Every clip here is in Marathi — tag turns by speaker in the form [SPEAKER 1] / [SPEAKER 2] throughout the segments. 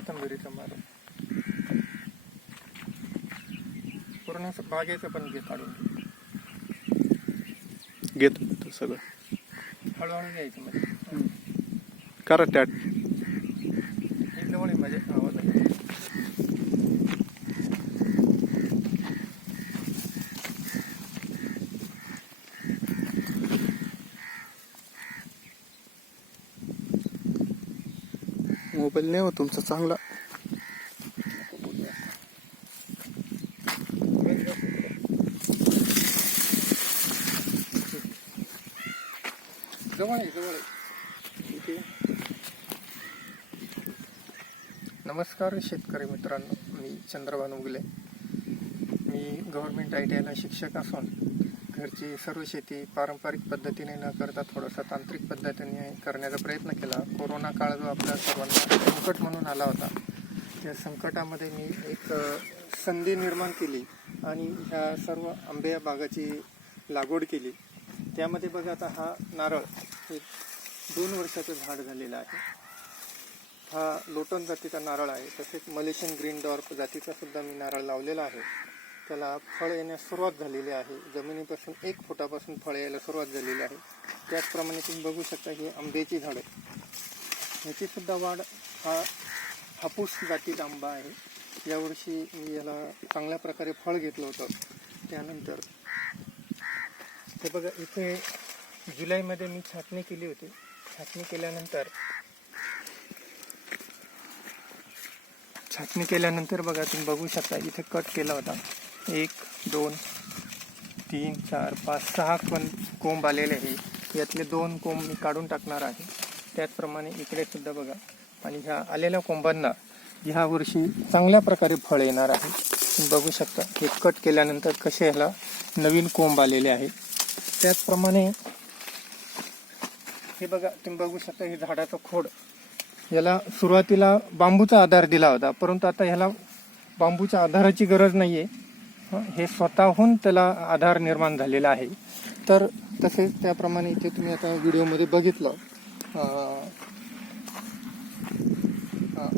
[SPEAKER 1] कोथिंबिरीचं मार. पूर्ण बागेचं पण घे काढून.
[SPEAKER 2] घेतो सगळं.
[SPEAKER 1] हळूहळू घ्यायचं म्हणजे
[SPEAKER 2] करा टॅट
[SPEAKER 1] एक जवळ आहे माझ्या आवाज आहे.
[SPEAKER 2] मोबाईल नाही हो तुमचा चांगला.
[SPEAKER 1] जवळ आहे जवळ आहे. नमस्कार शेतकरी मित्रांनो मी चंद्रभान उगले मी गव्हर्नमेंट आय टी आयला शिक्षक असून घरची सर्व शेती पारंपरिक पद्धतीने न करता थोडासा तांत्रिक पद्धतीने करण्याचा प्रयत्न केला. कोरोना काळ जो आपल्या सर्वांना संकट म्हणून आला होता त्या संकटामध्ये मी एक संधी निर्माण केली आणि ह्या सर्व आंबे बागाची लागवड केली. त्यामध्ये बघा आता हा नारळ हे दोन वर्षाचं झाड झालेलं आहे. हा लोटन जातीचा नारळ आहे तसेच मलेशियन ग्रीन डॉर्प जातीचा सुद्धा मी नारळ लावलेला आहे. त्याला फळ येण्यास सुरुवात झालेली आहे. जमिनीपासून एक फुटापासून फळ यायला सुरुवात झालेली आहे. त्याचप्रमाणे तुम्ही बघू शकता की आंब्याची झाडं ह्याची सुद्धा वाढ हा हापूस जातीचा आंबा आहे. यावर्षी मी याला चांगल्या प्रकारे फळ घेतलं होतं. त्यानंतर हे बघा इथे जुलैमध्ये मी छाटणी केली होती. छाटणी केल्यानंतर छाटणी केल्यानंतर बघा तुम्ही बघू शकता इथे कट केला होता. एक दोन तीन चार पाच सहा पण कोंब आलेले आहे. यातले दोन कोंब मी काढून टाकणार आहे. त्याचप्रमाणे इकडे सुद्धा बघा. आणि ह्या आलेल्या कोंबांना ह्या वर्षी चांगल्या प्रकारे फळ येणार आहे. तुम्ही बघू शकता. हे कट केल्यानंतर कसे ह्याला नवीन कोंब आलेले आहे त्याचप्रमाणे हे बघा तुम्ही बघू शकता हे झाडाचं खोड. याला सुरुवातीला बांबूचा आधार दिला होता. परंतु आता ह्याला बांबूच्या आधाराची गरज नाही आहे हे स्वतःहून त्याला आधार निर्माण झालेला आहे. तर तसेच त्याप्रमाणे इथे तुम्ही आता व्हिडिओमध्ये बघितलं.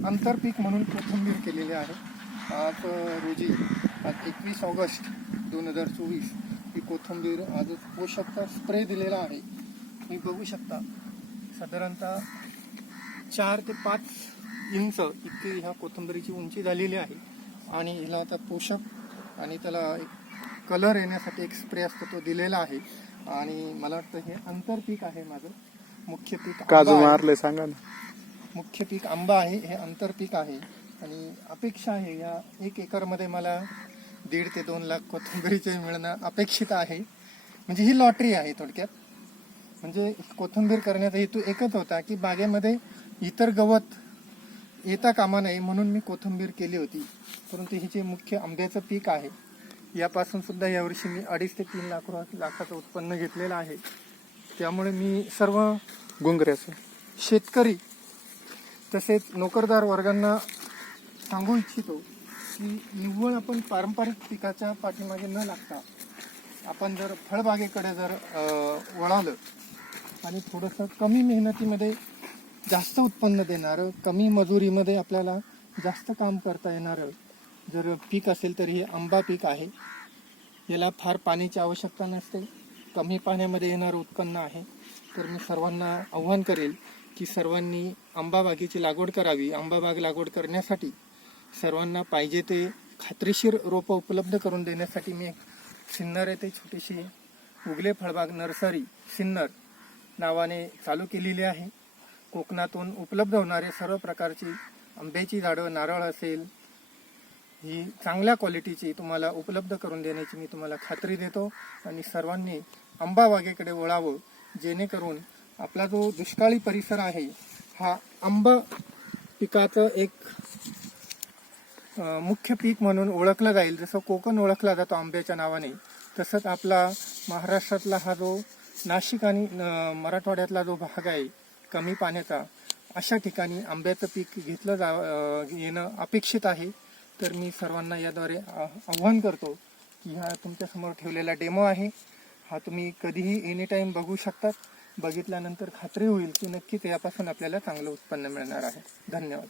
[SPEAKER 1] आंतरपीक म्हणून कोथिंबीर केलेली आहे. आज रोजी आज एकवीस ऑगस्ट दोन हजार चोवीस ही कोथिंबीर आज पोषकचा स्प्रे दिलेला आहे. तुम्ही बघू शकता साधारणतः चार ते पाच इंच इतकी ह्या कोथिंबीरीची उंची झालेली आहे. आणि हिला आता पोषक आणि त्याला एक कलर येण्यासाठी एक स्प्रे असतो तो दिलेला आहे. आणि मला वाटतं हे आंतरपीक आहे माझं. मुख्य पीक आंबा
[SPEAKER 2] काजू
[SPEAKER 1] आहे.
[SPEAKER 2] मारले सांगा ना.
[SPEAKER 1] मुख्य पीक आंबा आहे हे आंतरपीक आहे. आणि अपेक्षा आहे या एक एकरमध्ये मला दीड ते दोन लाख कोथिंबीरीचे मिळणं अपेक्षित आहे. म्हणजे ही लॉटरी आहे थोडक्यात. म्हणजे कोथिंबीर करण्याचा हेतू एकच होता की बागेमध्ये इतर गवत येता कामा नये म्हणून मी कोथिंबीर केली होती. परंतु हे जे मुख्य आंब्याचं पीक आहे. यापासून सुद्धा यावर्षी मी अडीच ते तीन लाख लाखाचं उत्पन्न घेतलेलं आहे. त्यामुळे मी सर्व
[SPEAKER 2] गुंगऱ्याचं
[SPEAKER 1] शेतकरी तसेच नोकरदार वर्गांना सांगू इच्छितो की निव्वळ आपण पारंपरिक पिकाच्या पाठीमागे न लागता आपण जर फळबागेकडे जर वळालं आणि थोडंसं कमी मेहनतीमध्ये जास्त उत्पन्न देणारं कमी मजुरीमध्ये आपल्याला जास्त काम करता येणारं जर पीक असेल तर हे आंबा पीक आहे. याला फार पाण्याची आवश्यकता नसते. कमी पाण्यामध्ये येणारं उत्पन्न आहे. तर मी सर्वांना आव्हान करेल की सर्वांनी आंबा बागेची लागवड करावी. आंबा बाग लागवड करण्यासाठी सर्वांना पाहिजे ते खात्रीशीर रोपं उपलब्ध करून देण्यासाठी मी एक सिन्नर येथे छोटीशी उगले फळबाग नर्सरी सिन्नर नावाने चालू केलेली आहे. कोकणातून उपलब्ध होणारे सर्व प्रकारची आंब्याची झाडं नारळ असेल ही चांगल्या क्वालिटीची तुम्हाला उपलब्ध करून देण्याची मी तुम्हाला खात्री देतो आणि सर्वांनी आंबा बागेकडे वळावं जेणेकरून आपला जो दुष्काळी परिसर आहे हा आंब पिकाचं एक मुख्य पीक म्हणून ओळखलं जाईल. जसं कोकण ओळखला जातो आंब्याच्या नावाने तसंच आपला महाराष्ट्रातला हा जो नाशिक आणि मराठवाड्यातला जो भाग आहे कमी पाण्याचा अशा ठिकाणी आंब्याचं पीक घेतलं जा येणं अपेक्षित आहे. तर मी सर्वांना याद्वारे आ- आव्हान करतो की हा तुमच्यासमोर ठेवलेला डेमो आहे. हा तुम्ही कधीही एनी टाईम बघू शकतात. बघितल्यानंतर खात्री होईल की नक्कीच यापासून आपल्याला चांगलं उत्पन्न मिळणार आहे. धन्यवाद.